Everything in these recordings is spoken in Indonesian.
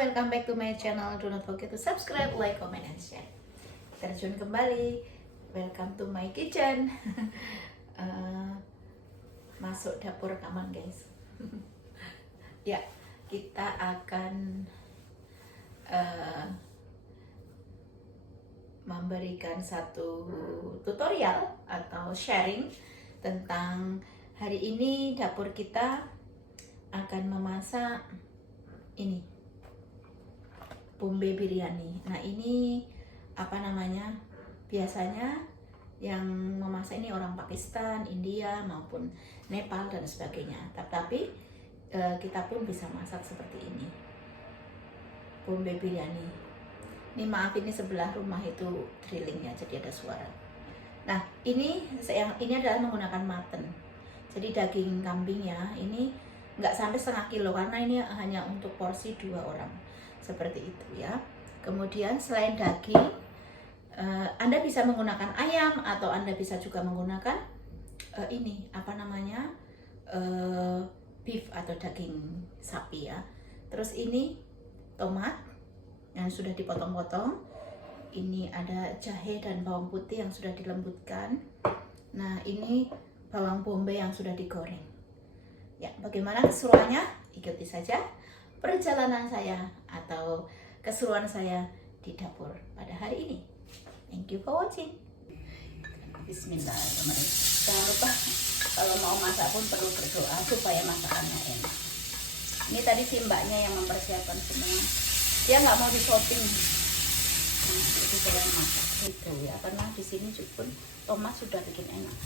welcome back to my channel. Do not forget to subscribe, like, comment, and share. Terjun kembali. Welcome to my kitchen. Masuk dapur rekaman, guys. Ya, kita akan memberikan satu tutorial atau sharing tentang hari ini dapur kita akan memasak ini bombe biryani. Nah, ini apa namanya? Biasanya yang memasak ini orang Pakistan, India maupun Nepal dan sebagainya. Tapi kita pun bisa masak seperti ini. Bombe biryani. Ini maaf, ini sebelah rumah itu drillingnya, jadi ada suara. Nah, ini adalah menggunakan mutton. Jadi daging kambingnya ini nggak sampai setengah kilo karena ini hanya untuk porsi 2 orang, seperti itu ya. Kemudian selain daging, Anda bisa menggunakan ayam atau Anda bisa juga menggunakan ini apa namanya, beef atau daging sapi ya. Terus ini tomat yang sudah dipotong-potong. Ini ada jahe dan bawang putih yang sudah dilembutkan. Nah, ini bawang bombay yang sudah digoreng. Ya, bagaimana keseruannya? Ikuti saja perjalanan saya atau keseruan saya di dapur pada hari ini. Thank you for watching. Bismillahirrahmanirrahim. Jangan lupa kalau mau masak pun perlu berdoa supaya masakannya enak. Ini tadi si mbaknya yang mempersiapkan semua. Dia nggak mau di shopping. Itu saya masak itu ya, karena di sini pun tomat sudah bikin enak.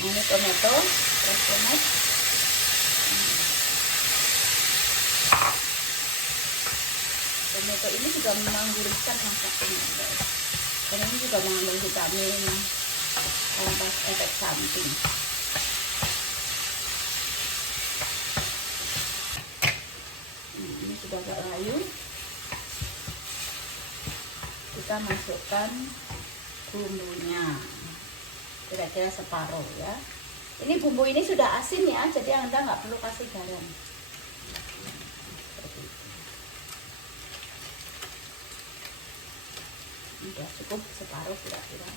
Nah, ini tomato, terus tomat. Tomato ini juga menggurihkan masakannya, guys. Dan ini juga mengandung vitamin tanpa efek samping. Ini sudah agak layu. Kita masukkan bumbunya, kira-kira separuh ya. Ini bumbu ini sudah asin ya, jadi Anda nggak perlu kasih garam. Sudah cukup separuh kira-kira.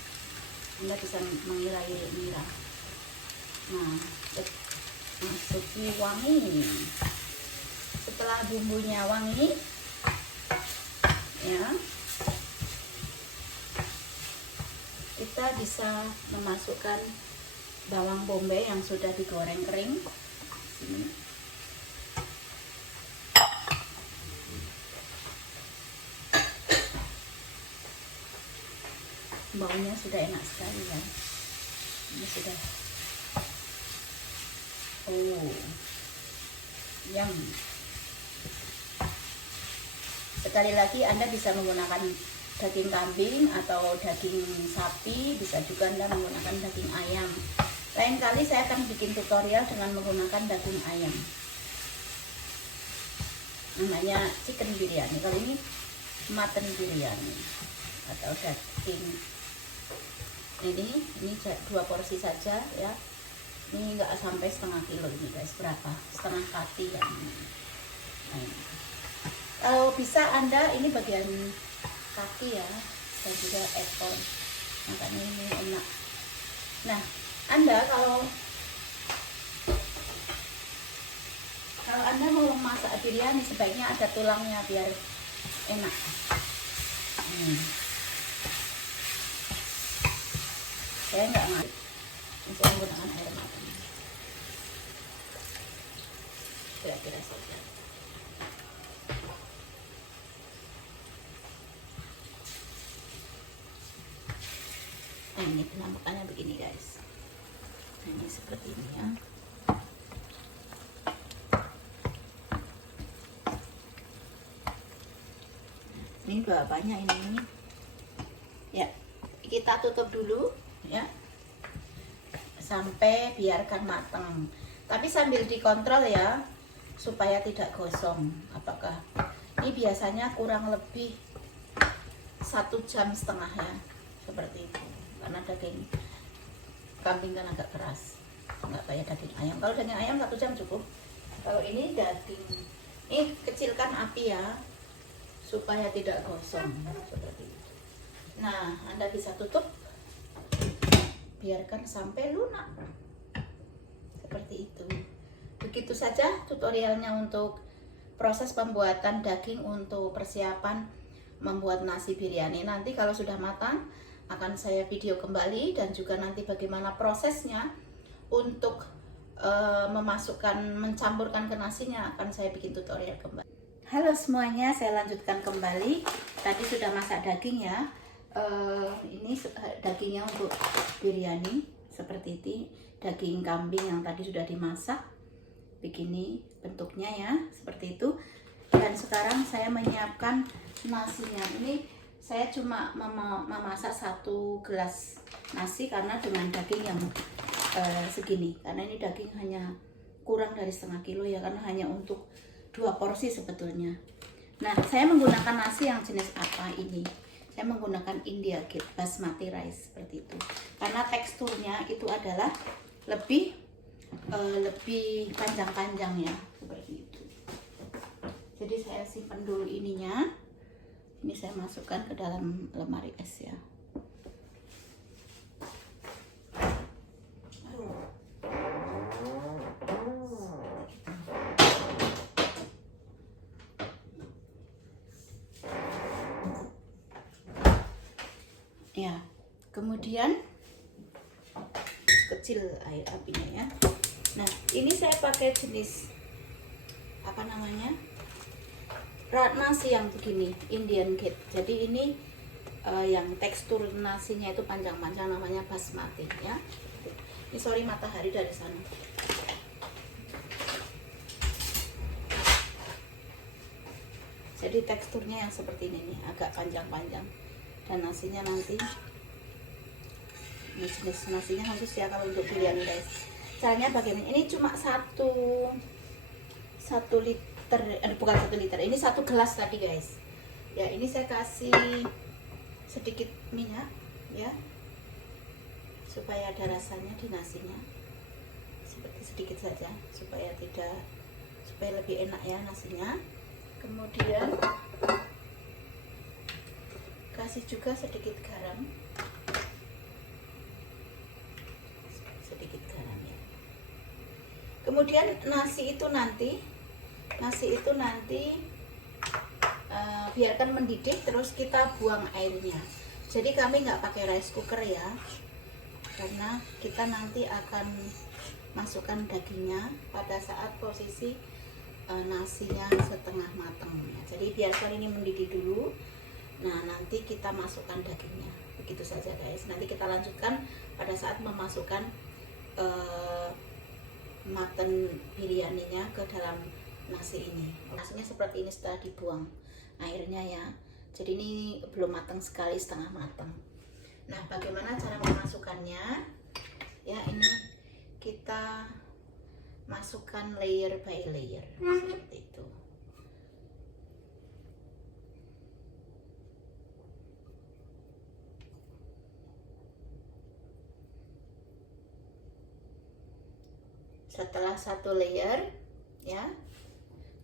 Anda bisa mengira-ngira. Nah, masuki wangi. Setelah bumbunya wangi, ya, kita bisa memasukkan bawang bombay yang sudah digoreng kering. Ini. Baunya sudah enak sekali ya. Ini sudah. Yum. Sekali lagi Anda bisa menggunakan daging kambing atau daging sapi, bisa juga Anda menggunakan daging ayam. Lain kali saya akan bikin tutorial dengan menggunakan daging ayam. Namanya chicken biryani. Kali ini mutton biryani atau daging. Ini 2 porsi saja ya. Ini enggak sampai setengah kilo ini, guys. Berapa? Setengah kati ya. Nah, ini. Kalau bisa Anda ini bagian kaki ya, dan juga ekor. Makanya ini enak. Nah, Anda kalau Anda mau masak biryani sebaiknya ada tulangnya biar enak. Saya nggak ngasih, saya menggunakan air mata. Kira-kira saja. Nah, ini penampakannya begini, guys. Nah, ini seperti ini ya. Ini udah banyak ini. Ya, kita tutup dulu ya. Sampai biarkan matang. Tapi sambil dikontrol ya supaya tidak gosong. Apakah ini biasanya kurang lebih 1,5 jam ya. Seperti itu. Karena daging kambing kan agak keras, nggak kayak daging ayam. Kalau daging ayam 1 jam cukup. Kalau ini daging, ini kecilkan api ya, supaya tidak gosong seperti itu. Nah, Anda bisa tutup, biarkan sampai lunak seperti itu. Begitu saja tutorialnya untuk proses pembuatan daging untuk persiapan membuat nasi biryani. Nanti kalau sudah matang akan saya video kembali, dan juga nanti bagaimana prosesnya untuk mencampurkan ke nasinya akan saya bikin tutorial kembali. Halo semuanya, saya lanjutkan kembali. Tadi sudah masak daging ya. Ini dagingnya untuk biryani seperti ini, daging kambing yang tadi sudah dimasak begini bentuknya ya, seperti itu. Dan sekarang saya menyiapkan nasinya. Ini saya cuma memasak 1 gelas nasi karena dengan daging yang segini, karena ini daging hanya kurang dari setengah kilo ya, karena hanya untuk 2 porsi sebetulnya. Nah, saya menggunakan nasi yang jenis apa ini? Saya menggunakan India Gate basmati rice seperti itu, karena teksturnya itu adalah lebih panjang-panjang ya, seperti itu. Jadi saya simpan dulu ininya. Ini saya masukkan ke dalam lemari es ya. Ya, kemudian kecil air apinya ya. Nah, ini saya pakai jenis apa namanya, nasi yang begini, Indian Gate. Jadi ini yang tekstur nasinya itu panjang-panjang, namanya basmati ya. Ini sorry, matahari dari sana. Jadi teksturnya yang seperti ini nih, agak panjang-panjang. Dan nasinya nanti, ini jenis nasinya khusus ya kalau untuk biryani guys. Caranya bagaimana? Ini cuma 1 liter, bukan 1 liter, ini 1 gelas tadi guys. Ya, ini saya kasih sedikit minyak ya, supaya ada rasanya di nasinya. Seperti sedikit saja supaya lebih enak ya nasinya. Kemudian kasih juga sedikit garam, ya. Kemudian nasi itu nanti biarkan mendidih, terus kita buang airnya. Jadi kami nggak pakai rice cooker ya, karena kita nanti akan masukkan dagingnya pada saat posisi nasinya setengah matang ya. Jadi biarkan ini mendidih dulu. Nah, nanti kita masukkan dagingnya. Begitu saja guys. Nanti kita lanjutkan pada saat memasukkan mutton biryaninya ke dalam nasi ini. Nasinya seperti ini setelah dibuang airnya ya. Jadi ini belum matang sekali, setengah matang. Nah, bagaimana cara memasukkannya? Ya, ini kita masukkan layer by layer seperti itu. Setelah 1 layer ya,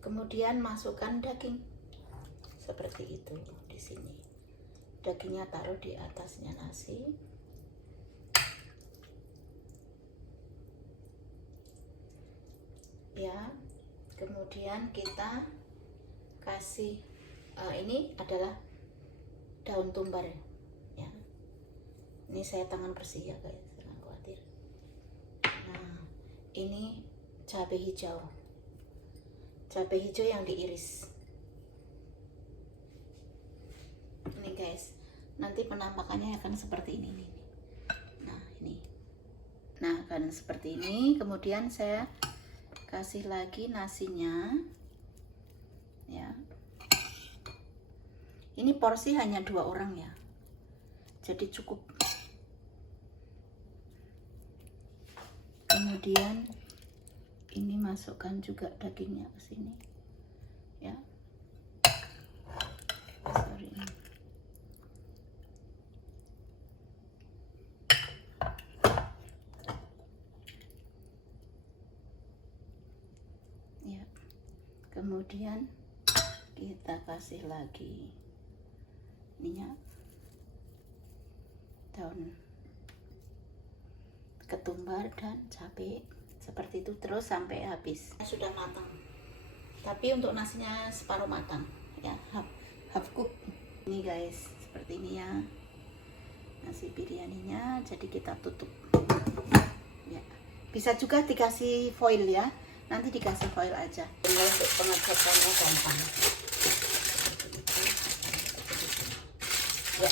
kemudian masukkan daging seperti itu. Di sini dagingnya taruh di atasnya nasi ya. Kemudian kita kasih ini adalah daun tumbar ya. Ini saya tangan bersih ya guys, jangan khawatir. Nah, ini cabai hijau yang diiris. Ini guys, nanti penampakannya akan seperti ini nih. Nah, ini. Nah, akan seperti ini. Kemudian saya kasih lagi nasinya ya. Ini porsi hanya 2 orang ya, jadi cukup. Kemudian ini masukkan juga dagingnya ke sini ya. Sorry. Ya. Kemudian kita kita kasih lagi minyak, daun ketumbar dan cabai, seperti itu terus sampai habis. Sudah matang, tapi untuk nasinya separuh matang ya, half cook ini guys, seperti ini ya nasi biryaninya. Jadi kita tutup ya, bisa juga dikasih foil ya, nanti dikasih foil aja. Untuk pengecekannya gampang ya,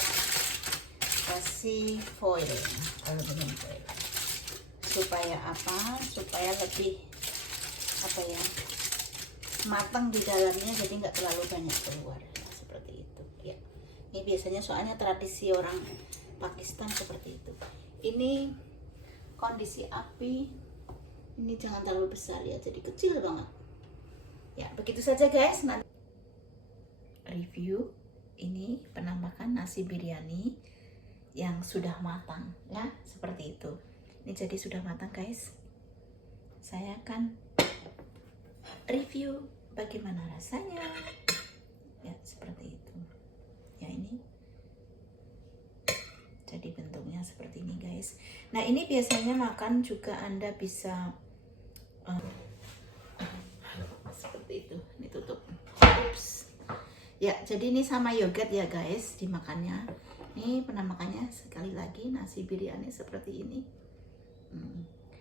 kasih foil, aluminium foil, supaya apa, supaya lebih apa ya, matang di dalamnya, jadi nggak terlalu banyak keluar ya, seperti itu ya. Ini biasanya soalnya tradisi orang Pakistan seperti itu. Ini kondisi api ini jangan terlalu besar ya, jadi kecil banget ya. Begitu saja guys. Nanti review ini penampakan nasi biryani yang sudah matang ya, seperti itu. Ini jadi sudah matang guys. Saya akan review bagaimana rasanya ya, seperti itu ya. Ini jadi bentuknya seperti ini guys. Nah ini biasanya makan juga Anda bisa seperti itu. Ini tutup. Ups. Ya, jadi ini sama yogurt ya guys dimakannya. Ini penampakannya sekali lagi nasi biryani seperti ini.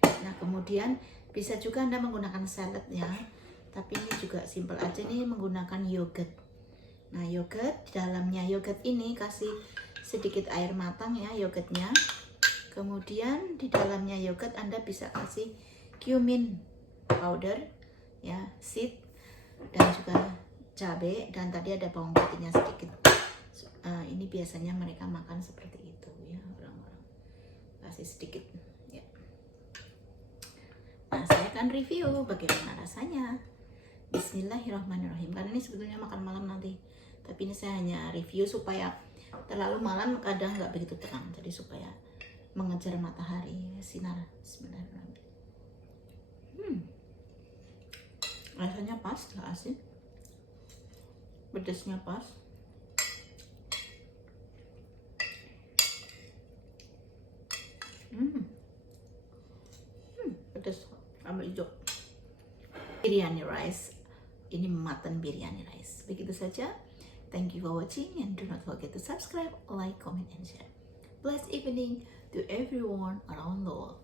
Nah kemudian bisa juga Anda menggunakan salad ya, tapi ini juga simple aja nih menggunakan yogurt. Nah yogurt, di dalamnya yogurt ini kasih sedikit air matang ya yogurtnya. Kemudian di dalamnya yogurt Anda bisa kasih cumin powder ya, seed, dan juga cabai, dan tadi ada bawang putihnya sedikit. Ini biasanya mereka makan seperti itu ya, orang-orang kasih sedikit ya. Nah saya akan review bagaimana rasanya. Bismillahirrahmanirrahim. Karena ini sebetulnya makan malam nanti, tapi ini saya hanya review supaya terlalu malam kadang nggak begitu terang, jadi supaya mengejar matahari sinar. Bismillahirrahmanirrahim. Rasanya pas, nggak asin, pedasnya pas. Pedas sambal hijau. Biryani rice, ini mutton biryani rice. Begitu saja. Thank you for watching and do not forget to subscribe, like, comment, and share. Blessed evening to everyone around the world.